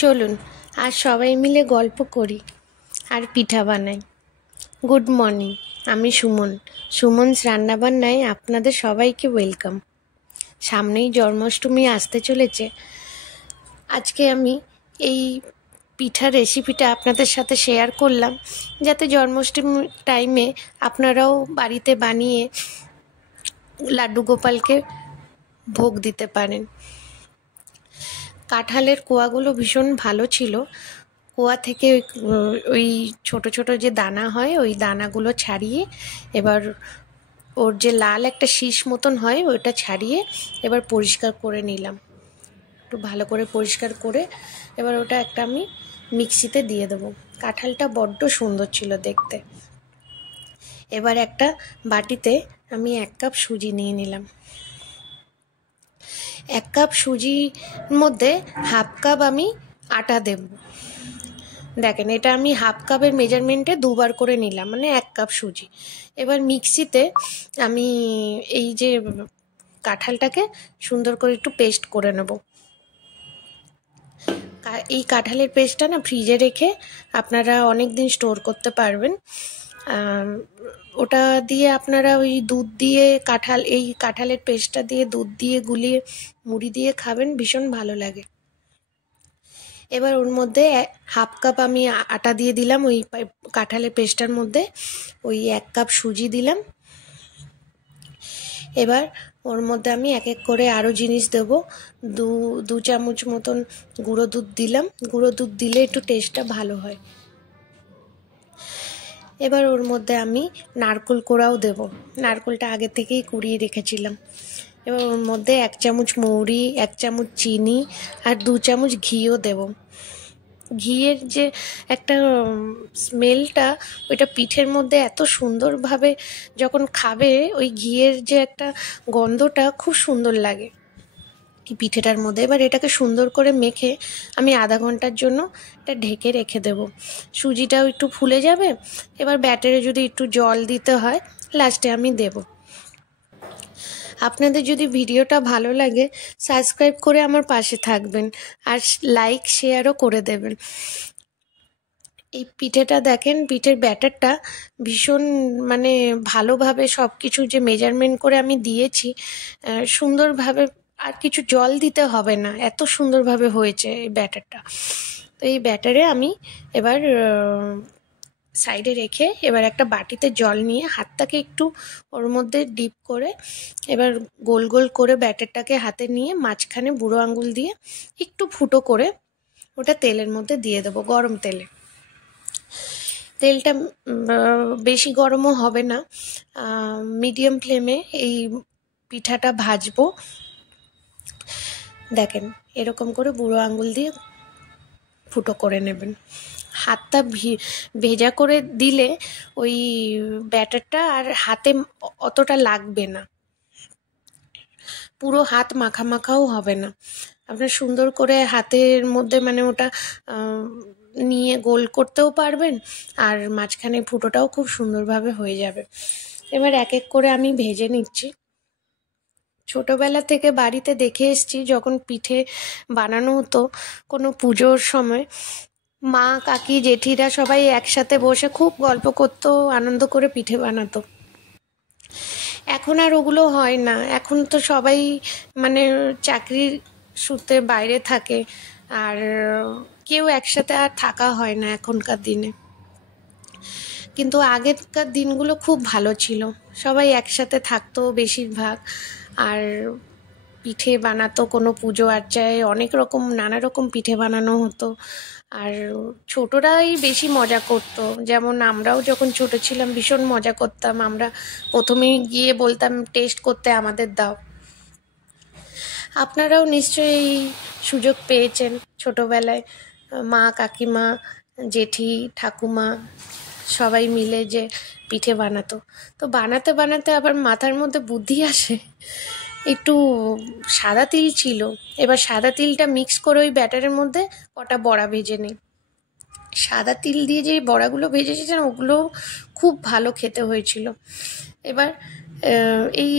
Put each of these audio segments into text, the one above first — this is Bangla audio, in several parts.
চলুন আজ সবাই মিলে গল্প করি আর পিঠা বানাই। গুড মর্নিং, আমি সুমনস রান্নাবান্নায় আপনাদের সবাইকে ওয়েলকাম। সামনেই জন্মাষ্টমী আসতে চলেছে। আজকে আমি এই পিঠার রেসিপিটা আপনাদের সাথে শেয়ার করলাম, যাতে জন্মাষ্টমীর টাইমে আপনারাও বাড়িতে বানিয়ে লাড্ডু গোপালকে ভোগ দিতে পারেন। কাঁঠালের কোয়াগুলো ভীষণ ভালো ছিল। কোয়া থেকে ওই ছোট ছোট যে দানা হয়, ওই দানাগুলো ছাড়িয়ে এবার ওর যে লাল একটা শীষ মতন হয় ওইটা ছাড়িয়ে এবার পরিষ্কার করে নিলাম। একটু ভালো করে পরিষ্কার করে এবার ওটা একটা আমি মিক্সিতে দিয়ে দেবো। কাঁঠালটা বড্ড সুন্দর ছিল দেখতে। এবার একটা বাটিতে আমি 1 কাপ সুজি নিয়ে নিলাম। 1 কাপ সুজির মধ্যে 1/2 কাপ আমি আটা দেব। দেখেন, এটা আমি 1/2 কাপের মেজারমেন্টে 2বার করে নিলাম, মানে 1 কাপ সুজি। এবার মিক্সিতে আমি এই যে কাঁঠালটাকে সুন্দর করে একটু পেস্ট করে নেব। এই কাঁঠালের পেস্টটা না ফ্রিজে রেখে আপনারা অনেক দিন স্টোর করতে পারবেন। ওটা দিয়ে আপনারা ওই দুধ দিয়ে এই কাঁঠালের পেস্টটা দিয়ে দুধ দিয়ে গুলিয়ে মুড়ি দিয়ে খাবেন, ভীষণ ভালো লাগে। এবার ওর মধ্যে 1/2 কাপ আমি আটা দিয়ে দিলাম। ওই কাঁঠালের পেস্টটার মধ্যে ওই 1 কাপ সুজি দিলাম। এবার ওর মধ্যে আমি এক এক করে আরও জিনিস দেব। দু চামচ মতন গুঁড়ো দুধ দিলাম। গুঁড়ো দুধ দিলে একটু টেস্টটা ভালো হয়। এবার ওর মধ্যে আমি নারকেল কোড়াও দেব। নারকেলটা আগে থেকেই কুড়িয়ে রেখেছিলাম। এবার ওর মধ্যে 1 চামচ মৌরি, 1 চামচ চিনি আর 2 চামচ ঘিও দেব। ঘিয়ের যে একটা স্মেলটা, ওইটা পিঠের মধ্যে এত সুন্দরভাবে যখন খাবে, ওই ঘিয়ের যে একটা গন্ধটা খুব সুন্দর লাগে পিঠেটার মধ্যে। এবার এটাকে সুন্দর করে মেখে আমি আধা ঘন্টার জন্য এটা ঢেকে রেখে দেব। সুজিটাও একটু ফুলে যাবে। এবার ব্যাটারে যদি একটু জল দিতে হয় লাস্টে আমি দেব। আপনাদের যদি ভিডিওটা ভালো লাগে সাবস্ক্রাইব করে আমার পাশে থাকবেন আর লাইক শেয়ারও করে দেবেন। এই পিঠেটা দেখেন, পিঠের ব্যাটারটা ভীষণ মানে ভালোভাবে সব কিছু যে মেজারমেন্ট করে আমি দিয়েছি, সুন্দরভাবে আর কিছু জল দিতে হবে না, এত সুন্দরভাবে হয়েছে এই ব্যাটারটা। তো এই ব্যাটারে আমি এবার সাইডে রেখে এবার একটা বাটিতে জল নিয়ে হাতটাকে একটু ওর মধ্যে ডিপ করে এবার গোল গোল করে ব্যাটারটাকে হাতে নিয়ে মাঝখানে বুড়ো আঙুল দিয়ে একটু ফুটো করে ওটা তেলের মধ্যে দিয়ে দেবো, গরম তেলে। তেলটা বেশি গরমও হবে না, মিডিয়াম ফ্লেমে এই পিঠাটা ভাজবো। দেখেন, এরকম করে বুড়ো আঙুল দিয়ে ফুটো করে নেবেন। হাতটা ভেজা করে দিলে ওই ব্যাটারটা আর হাতে অতটা লাগবে না, পুরো হাত মাখা মাখাও হবে না। আপনার সুন্দর করে হাতের মধ্যে মানে ওটা নিয়ে গোল করতেও পারবেন আর মাঝখানে ফুটোটাও খুব সুন্দরভাবে হয়ে যাবে। এবার এক এক করে আমি ভেজে নিচ্ছি। ছোটবেলা থেকে বাড়িতে দেখে এসেছি, যখন পিঠে বানানো হতো কোনো পুজোর সময়, মা কাকি জেঠিরা সবাই একসাথে বসে খুব গল্প করতো, আনন্দ করে পিঠে বানাতো। এখন আর ওগুলো হয় না। এখন তো সবাই মানে চাকরির সূত্রে বাইরে থাকে, আর কেউ একসাথে আর থাকা হয় না এখনকার দিনে। কিন্তু আগেকার দিনগুলো খুব ভালো ছিল, সবাই একসাথে থাকতো বেশিরভাগ, আর পিঠে বানাতো। কোনো পুজো আর্চায় অনেক রকম নানা রকম পিঠে বানানো হতো, আর ছোটরাই বেশি মজা করতো। যেমন আমরাও যখন ছোট ছিলাম ভীষণ মজা করতাম। আমরা প্রথমেই গিয়ে বলতাম টেস্ট করতে, আমাদের দাও। আপনারাও নিশ্চয়ই সুযোগ পেয়েছেন ছোটবেলায়, মা কাকিমা জেঠি ঠাকুমা সবাই মিলে যে পিঠে বানাতো। তো বানাতে বানাতে আবার মাথার মধ্যে বুদ্ধি আসে, একটু সাদা তিল ছিল। এবার সাদা তিলটা মিক্স করে ওই ব্যাটারের মধ্যে কটা বড়া ভেজে নিই। সাদা তিল দিয়ে যে বড়াগুলো ভেজেছিলেন ওগুলো খুব ভালো খেতে হয়েছিল। এবার এই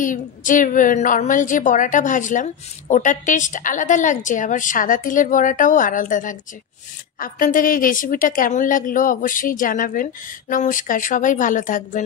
যে নর্মাল যে বড়াটা ভাজলাম ওটার টেস্ট আলাদা লাগছে, আবার সাদা তিলের বড়াটাও আলাদা লাগছে। আপনাদের এই রেসিপিটা কেমন লাগলো অবশ্যই জানাবেন। নমস্কার, সবাই ভালো থাকবেন।